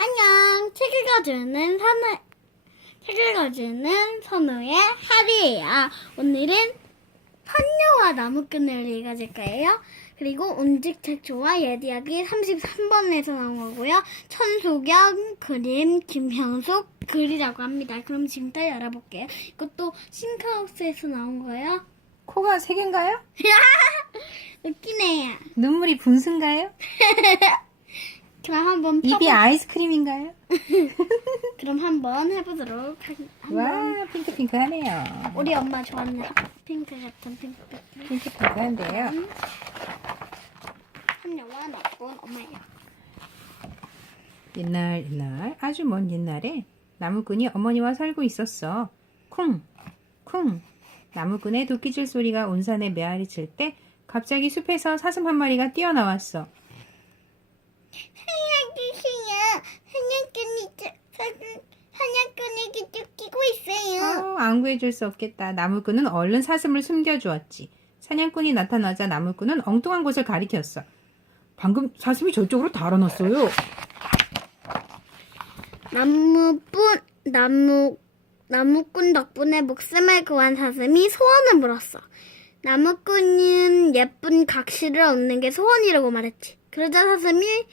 안녕. 책 읽어주는 선우, 책 읽어주는 선우의 하루예요. 오늘은 선녀와 나무꾼을 읽어줄 거예요. 그리고 온직책 좋아 예디하기 33번에서 나온 거고요. 천소경 그림 김형숙 글이라고 합니다. 그럼 지금부터 열어볼게요. 이것도 싱크하우스에서 나온 거예요. 코가 세 개인가요? 웃기네요. 눈물이 분수인가요? 그럼 한번 입이 펴보- 아이스크림인가요? 그럼 한번 해보도록 하겠습니다. 와, 핑크핑크하네요. 우리 엄마 좋아하는 핑크 같은 핑크. 핑크 핑크한데요. 한 영화 나쁜 엄마야. 옛날 옛날 아주 먼 옛날에 나무꾼이 어머니와 살고 있었어. 쿵, 쿵. 나무꾼의 도끼질 소리가 온 산에 메아리 칠 때 갑자기 숲에서 사슴 한 마리가 뛰어나왔어. 사냥꾼이야. 사냥꾼이 사냥꾼에게 쫓기고 있어요. 아, 안 구해줄 수 없겠다. 나무꾼은 얼른 사슴을 숨겨주었지. 사냥꾼이 나타나자 나무꾼은 엉뚱한 곳을 가리켰어. 방금 사슴이 저쪽으로 달아났어요. 나무꾼 나무 나무꾼 덕분에 목숨을 구한 사슴이 소원을 물었어. 나무꾼은 예쁜 각시를 얻는 게 소원이라고 말했지. 그러자 사슴이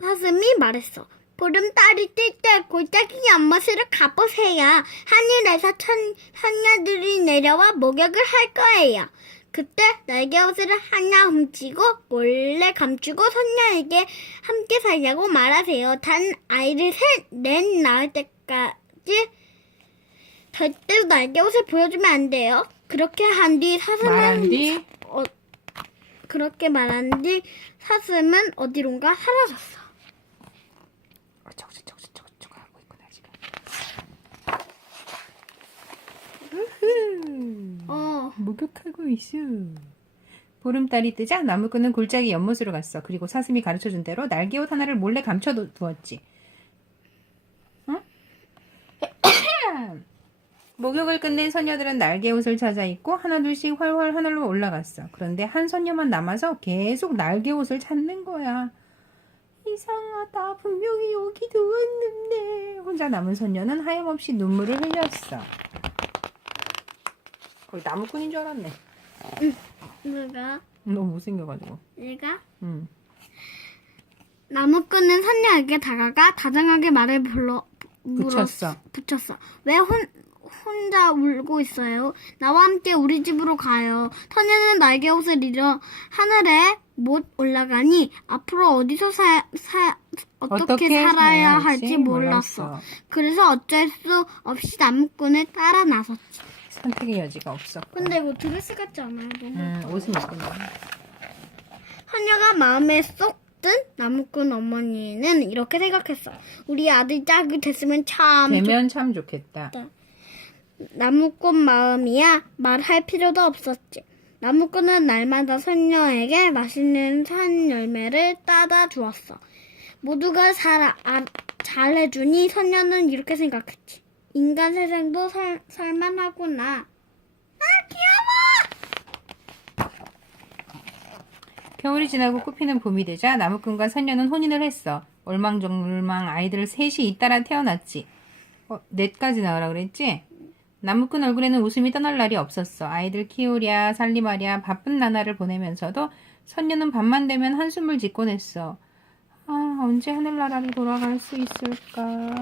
사슴이 말했어. 보름달이 뜰 때 골짜기 연못으로 가보세요. 하늘에서 천, 선녀들이 내려와 목욕을 할 거예요. 그때 날개옷을 하나 훔치고 몰래 감추고 선녀에게 함께 살려고 말하세요. 단 아이를 셋, 넷 낳을 때까지 절대로 날개옷을 보여주면 안 돼요. 그렇게 한 뒤 사슴은 말한 뒤 어, 그렇게 말한 뒤 사슴은 어디론가 사라졌어. 어쩌고저쩌고저쩌고 하고 있구나 지금. 어, 목욕하고 있어. 보름달이 뜨자 나무꾼은 골짜기 연못으로 갔어. 그리고 사슴이 가르쳐준 대로 날개옷 하나를 몰래 감춰 두었지. 응? 목욕을 끝낸 소녀들은 날개옷을 찾아 입고 하나둘씩 활활 하늘로 올라갔어. 그런데 한 소녀만 남아서 계속 날개옷을 찾는 거야. 이상하다. 분명히 여기도 왔는데. 혼자 남은 소녀는 하염없이 눈물을 흘렸어. 거의 나무꾼인 줄 알았네. 누가? 너무 못생겨가지고. 얘가? 응. 나무꾼은 선녀에게 다가가 다정하게 말을 불러 붙였어. 붙였어. 왜 혼, 혼자 울고 있어요? 나와 함께 우리 집으로 가요. 선녀는 날개 옷을 잃어 하늘에 못 올라가니 앞으로 어디서 사, 사 어떻게, 살아야 할지 몰랐어. 그래서 어쩔 수 없이 나무꾼을 따라 나섰지. 선택의 여지가 없었고. 근데 이거 드레스 같지 않아요? 너무? 음, 옷은 입고 나. 선녀가 마음에 쏙 든 나무꾼 어머니는 이렇게 생각했어. 우리 아들 짝이 됐으면 참 되면 참 좋겠다. 나무꾼 마음이야 말할 필요도 없었지. 나무꾼은 날마다 선녀에게 맛있는 산 열매를 따다 주었어. 모두가 잘, 아, 잘해주니 선녀는 이렇게 생각했지. 인간 세상도 살, 살만하구나. 아, 귀여워! 겨울이 지나고 꽃피는 봄이 되자 나무꾼과 선녀는 혼인을 했어. 올망졸망 아이들을 셋이 잇따라 태어났지. 어, 넷까지 나오라 그랬지? 나무꾼 얼굴에는 웃음이 떠날 날이 없었어. 아이들 키우랴 살림하랴 바쁜 나날을 보내면서도 선녀는 밤만 되면 한숨을 짓곤 했어. 아, 언제 하늘나라로 돌아갈 수 있을까?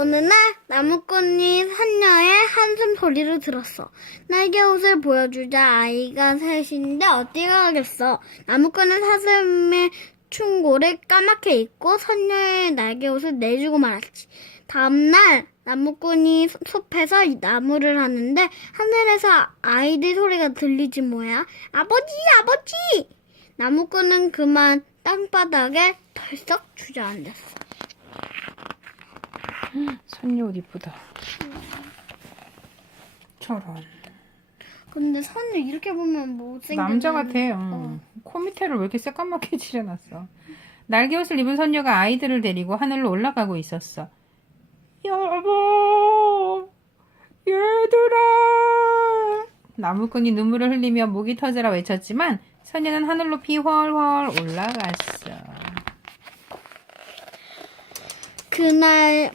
어느 날 나무꾼이 선녀의 한숨 소리를 들었어. 날개 옷을 보여주자 아이가 셋인데 어디 가겠어. 나무꾼은 사슴의 충고를 까맣게 잊고 선녀의 날개 옷을 내주고 말았지. 다음날 나무꾼이 소- 숲에서 나무를 하는데 하늘에서 아이들 소리가 들리지 뭐야. 아버지 아버지! 나무꾼은 그만 땅바닥에 덜썩 주저앉았어. 선녀 옷 이쁘다. 저런. 근데 선녀 이렇게 보면 못생겼 남자 같아. 응. 코 밑에를 왜 이렇게 새까맣게 칠해놨어? 날개 옷을 입은 선녀가 아이들을 데리고 하늘로 올라가고 있었어. 여보, 얘들아. 나무꾼이 눈물을 흘리며 목이 터져라 외쳤지만 선녀는 하늘로 피 훨훨 올라갔어. 그날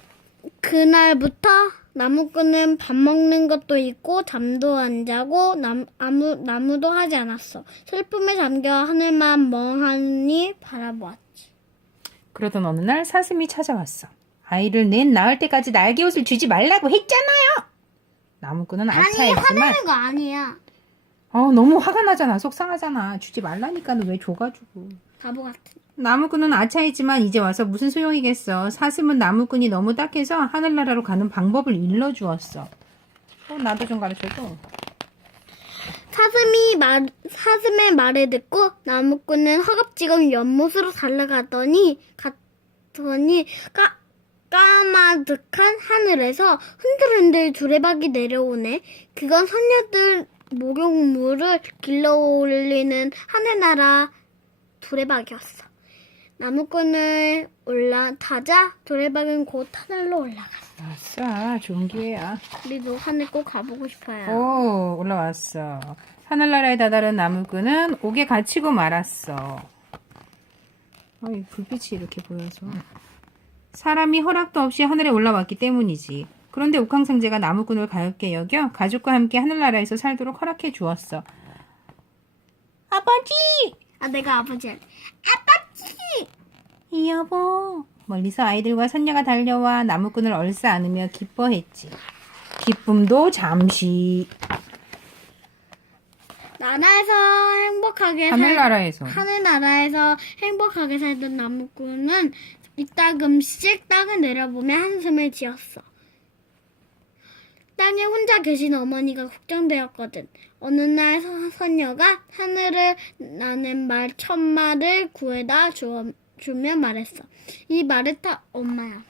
그날부터 나무꾼은 밥 먹는 것도 있고 잠도 안 자고 남, 아무 나무도 하지 않았어. 슬픔에 잠겨 하늘만 멍하니 바라보았지. 그러던 어느 날 사슴이 찾아왔어. 아이를 낸 낳을 때까지 날개 옷을 주지 말라고 했잖아요. 나무꾼은 아니 아차했지만 화내는 거 아니야. 어, 너무 화가 나잖아. 속상하잖아. 주지 말라니까 는 왜 줘가지고. 바보 같은. 나무꾼은 아차했지만 이제 와서 무슨 소용이겠어. 사슴은 나무꾼이 너무 딱해서 하늘나라로 가는 방법을 일러주었어. 어, 나도 좀 가르쳐줘. 사슴이 말 사슴의 말을 듣고 나무꾼은 허겁지겁 연못으로 달려가더니 갔더니 까 까마득한 하늘에서 흔들흔들 두레박이 내려오네. 그건 선녀들 목욕물을 길러 올리는 하늘나라 두레박이었어. 나무꾼을 올라 타자 두레박은 곧 하늘로 올라갔어. 아싸, 좋은 기회야. 우리도 하늘 꼭 가보고 싶어요. 오, 올라왔어. 하늘나라에 다다른 나무꾼은 옥에 갇히고 말았어. 어이, 불빛이 이렇게 보여서. 사람이 허락도 없이 하늘에 올라왔기 때문이지. 그런데 옥황상제가 나무꾼을 가볍게 여겨 가족과 함께 하늘나라에서 살도록 허락해 주었어. 아버지! 아 내가 아버지 할래. 아빠지! 이 여보. 멀리서 아이들과 선녀가 달려와 나무꾼을 얼싸 안으며 기뻐했지. 기쁨도 잠시. 나라에서 행복하게 살 하늘나라에서. 하늘나라에서 행복하게 살던 나무꾼은 이따금씩 땅을 내려보며 한숨을 지었어. 땅에 혼자 계신 어머니가 걱정되었거든. 어느 날 서- 선녀가 하늘을 나는 말 천마를 구해다 주어, 주며 말했어. 이 말을 타 엄마야.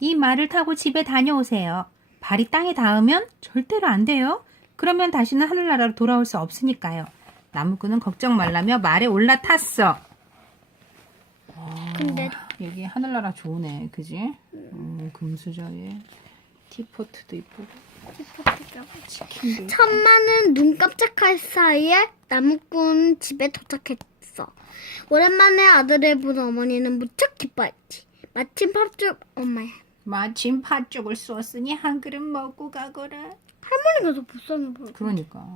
이 말을 타고 집에 다녀오세요. 발이 땅에 닿으면 절대로 안 돼요. 그러면 다시는 하늘나라로 돌아올 수 없으니까요. 나무꾼은 걱정 말라며 말에 올라탔어. 근데 여기 하늘나라 좋으네, 그지? 음, 금수저에 티포트도 이쁘고 치킨도. 천마는 눈 깜짝할 사이에 나무꾼 집에 도착했 어. 오랜만에 아들을 본 어머니는 무척 기뻐했지. 마침 팝죽 엄마야. 마침 팥죽을 쏘았으니 한 그릇 먹고 가거라. 할머니가 더 불쌍해 보여. 그러니까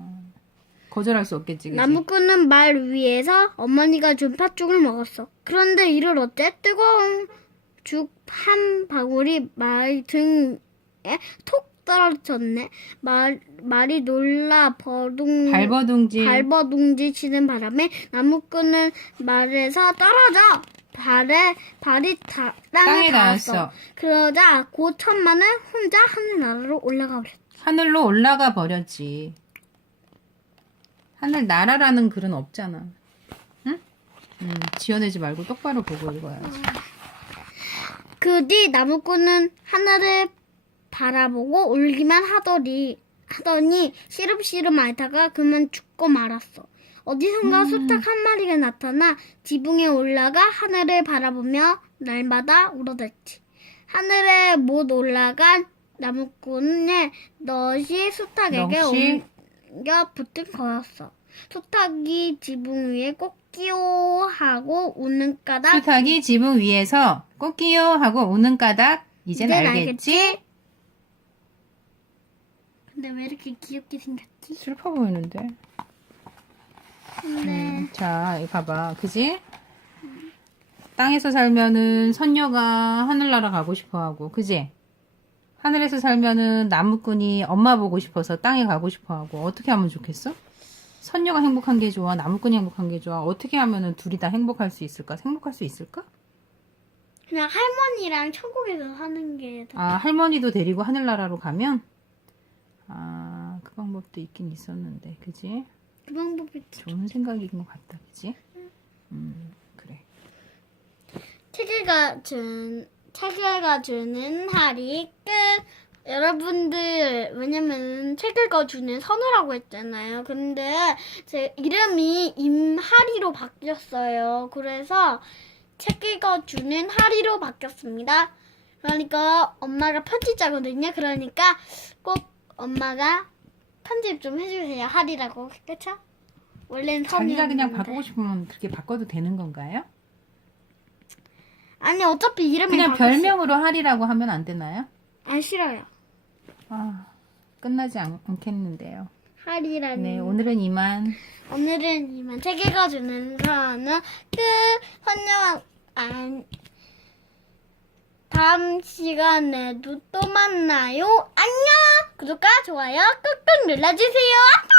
거절할 수 없겠지, 그지? 나무꾼은 말 위에서 어머니가 준 팥죽을 먹었어. 그런데 이를 어째 뜨거운 죽 한 바구리 말 등에 톡 떨어졌네. 말, 말이 놀라 버둥, 발버둥지 발버둥지 치는 바람에 나무꾼은 말에서 떨어져 발에 발이 다, 땅에, 땅에 닿았어. 닿았어. 그러자 고 천마는 혼자 하늘나라로 올라가 버렸어. 하늘로 올라가 버렸지. 하늘 나라라는 글은 없잖아. 응? 음, 지어내지 말고 똑바로 보고 읽어야지. 그 뒤 나무꾼은 하늘을 바라보고 울기만 하더니 하더니 시름시름 앓다가 그만 죽고 말았어. 어디선가 수탉 한 마리가 나타나 지붕에 올라가 하늘을 바라보며 날마다 울어댔지. 하늘에 못 올라간 나무꾼의 넛이 수탉에게 넋이? 옮겨 붙은 거였어. 수탉이 지붕 위에 꽃기호 하고 우는 까닭 수탉이 지붕 위에서 꽃기요 하고 우는 까닭 이젠 이젠 알겠지? 근데 왜 이렇게 귀엽게 생겼지? 슬퍼 보이는데. 근데 음, 자, 이거 봐봐. 그지? 땅에서 살면은 선녀가 하늘나라 가고 싶어 하고, 그지? 하늘에서 살면은 나무꾼이 엄마 보고 싶어서 땅에 가고 싶어 하고, 어떻게 하면 좋겠어? 선녀가 행복한 게 좋아? 나무꾼이 행복한 게 좋아? 어떻게 하면은 둘이 다 행복할 수 있을까? 행복할 수 있을까? 그냥 할머니랑 천국에서 사는 게 더. 아, 할머니도 데리고 하늘나라로 가면? 아, 그 방법도 있긴 있었는데, 그지? 그 방법이 좋은 생각인 것 같다, 그지? 음, 그래. 책 읽어준 책 읽어주는 하리 끝. 여러분들 왜냐면 책 읽어주는 선우라고 했잖아요. 근데 제 이름이 임하리로 바뀌었어요. 그래서 책 읽어주는 하리로 바뀌었습니다. 그러니까 엄마가 편집자거든요. 그러니까 꼭 엄마가 편집 좀 해주세요. 하리라고 그쵸? 원래는 자기가 그냥 선이었는데. 바꾸고 싶으면 그렇게 바꿔도 되는 건가요? 아니 어차피 이름이 그냥. 별명으로 하리라고 하면 안 되나요? 아 싫어요. 아, 끝나지 않, 않겠는데요. 하리라는. 네, 오늘은 이만. 오늘은 이만 책 읽어주는 사는 그 선녀 안 다음 시간에도 또 만나요. 안녕. 구독과 좋아요 꾹꾹 눌러주세요.